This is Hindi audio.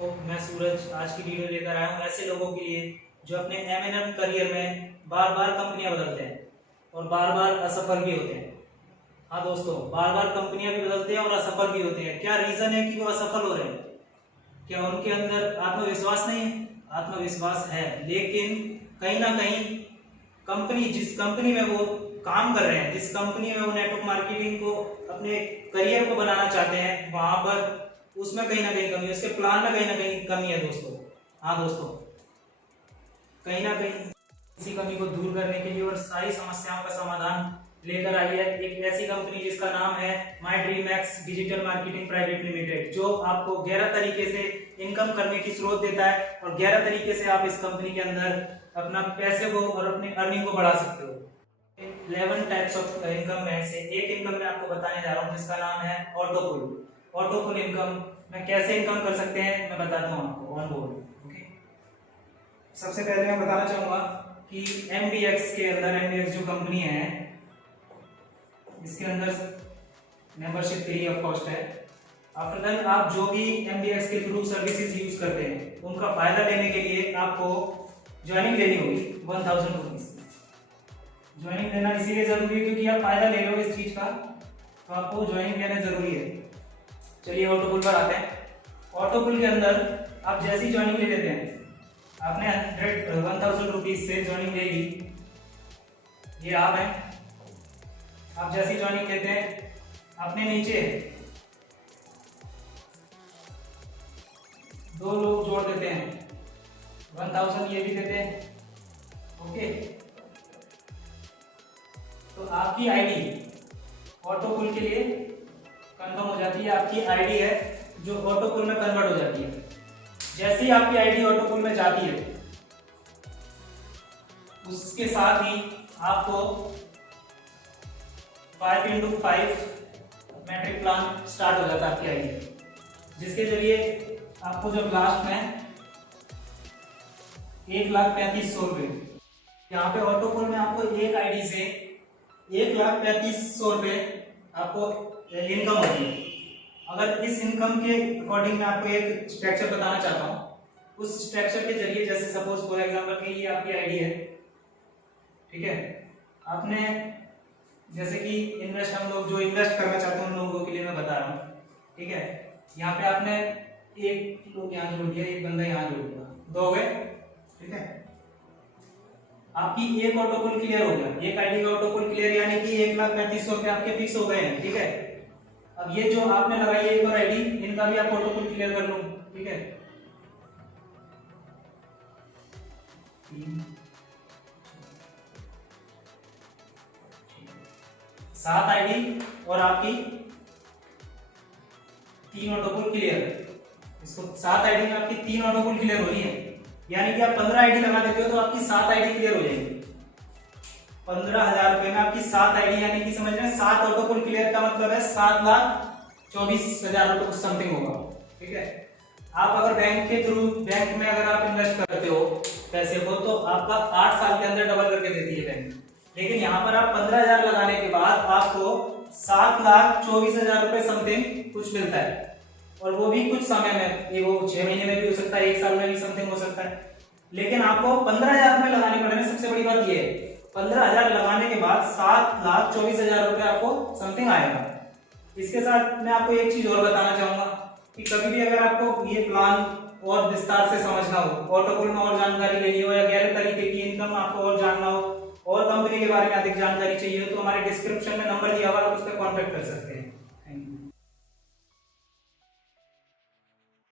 तो मैं सूरज आज की वीडियो लेकर आया हूँ ऐसे लोगों के लिए जो अपने एमएनएम करियर में बार बार कंपनियां बदलते हैं और बार बार असफल भी होते हैं। हाँ दोस्तों, बार बार कंपनियां भी बदलते हैं और असफल भी होते हैं। क्या रीजन है कि वो असफल हो रहे हैं? क्या उनके अंदर आत्मविश्वास नहीं है? आत्मविश्वास है, लेकिन कहीं ना कहीं जिस कंपनी में वो काम कर रहे हैं, जिस कंपनी में वो नेटवर्क मार्केटिंग को अपने करियर को बनाना चाहते हैं, वहां पर उसमें कहीं ना कहीं कमी है, उसके प्लान में कहीं ना कहीं कमी है दोस्तों। हाँ दोस्तों, कहीं ना कहीं इसी कमी को दूर करने के लिए और सारी समस्याओं का समाधान लेकर आई है एक ऐसी कंपनी जिसका नाम है my dream x digital marketing private limited, जो आपको 11 तरीके से इनकम करने की स्रोत देता है और 11 तरीके से आप इस कंपनी के अंदर अपना पैसे को और अपनी अर्निंग को बढ़ा सकते हो। 11 टाइप्स ऑफ इनकम में से एक इनकम मैं आपको बताने जा रहा हूँ जिसका नाम है ऑटोपुल। ऑटोपुल इनकम में कैसे इनकम कर सकते हैं मैं बताता हूँ आपको ऑन बोर्ड। ओके, सबसे पहले मैं बताना चाहूंगा कि MDX के अंदर, MDX जो कंपनी है इसके अंदर मेंबरशिप फ्री ऑफ कॉस्ट है। आफ्टर दैट आप जो भी MDX के थ्रू सर्विसेज यूज करते हैं उनका फायदा लेने के लिए आपको ज्वाइनिंग लेनी होगी 1000 रुपीज। ज्वाइनिंग लेना इसीलिए जरूरी है क्योंकि आप फायदा ले रहे हो इस चीज का, तो आपको ज्वाइनिंग लेना जरूरी है। चलिए ऑटोपुल पर आते हैं। ऑटोपुल के अंदर आप जैसी ज्वाइनिंग ले लेते हैं, आपने 1000 रुपीज से ज्वाइनिंग ले ली, ये आप हैं। आप जैसी ज्वाइनिंग लेते हैं अपने नीचे 2 लोग जोड़ देते हैं, 1000 ये भी देते हैं। ओके, तो आपकी आईडी ऑटोपुल के लिए कंफर्म हो जाती है। आपकी आईडी है जो ऑटोपुल में कन्वर्ट हो जाती है। जैसे ही आपकी आईडी ऑटोपुल में जाती है उसके साथ ही आपको 5x5 मैट्रिक प्लान स्टार्ट हो जाता है आपकी आईडी, जिसके जरिए आपको जब लास्ट में 1,35,100 रुपए, यहाँ पे ऑटोपुल में आपको एक आईडी से 1,35,100 रुपए आपको इनकम होती है। अगर इस इनकम के अकॉर्डिंग मैं आपको एक स्ट्रक्चर बताना चाहता हूँ। उस स्ट्रक्चर के जरिए, जैसे सपोज फॉर एग्जांपल कि ये आपकी आईडी है, ठीक है, आपने जैसे कि इन्वेस्ट, हम लोग जो इन्वेस्ट करना चाहते हैं उन लोगों के लिए मैं बता रहा हूँ, ठीक है। यहाँ पे आपने एक लोग यहाँ जोड़ दिया, एक बंदा यहाँ जोड़ दिया, 2 हो गए, ठीक है। आपकी एक ऑटोपुल क्लियर हो गया, एक आईडी का ऑटोपुल क्लियर, यानी कि 1,35,100 रुपए आपके फिक्स हो गए हैं, ठीक है। अब ये जो आपने लगाई है एक और आईडी, इनका भी आप ऑटोपुल क्लियर कर लो, ठीक है। 7 आईडी और आपकी 3 ऑटोपुल क्लियर। इसको 7 आईडी में आपकी 3 ऑटोपुल क्लियर हो रही है, यानी कि आप 15 आईडी लगा देते हो तो आपकी 7 आईडी क्लियर हो जाएगी। 15,000 रुपए में आपकी 7 आईडी, यानी कि समझ रहे हैं 7 ऑटोपुल क्लियर का मतलब है 7,24,000 रुपए कुछ समथिंग होगा, ठीक है। आप अगर बैंक के थ्रू, बैंक में अगर आप इन्वेस्ट करते हो पैसे को, तो आपका 8 साल के अंदर डबल करके देती है बैंक। लेकिन यहाँ पर आप 15,000 लगाने के बाद आपको 7,24,000 रुपए समथिंग कुछ मिलता है, और वो भी कुछ समय में, ये वो 6 महीने में भी हो सकता है, 1 साल में भी समथिंग हो सकता है। लेकिन आपको 15,000 रुपए लगाने पड़ेंगे। सबसे बड़ी बात ये है, 15,000 लगाने के बाद 7,24,000 रुपए आपको समथिंग आएगा। इसके साथ मैं आपको एक चीज और बताना चाहूंगा कि कभी भी अगर आपको ये प्लान और विस्तार से समझना हो, ऑटोपुल में और जानकारी लेनी हो, या 11 तरीके की इनकम आपको और जानना हो, और कंपनी के बारे में अधिक जानकारी चाहिए हो, तो हमारे डिस्क्रिप्शन में नंबर दिया हुआ है, आप उस पर कॉन्टेक्ट कर सकते हैं।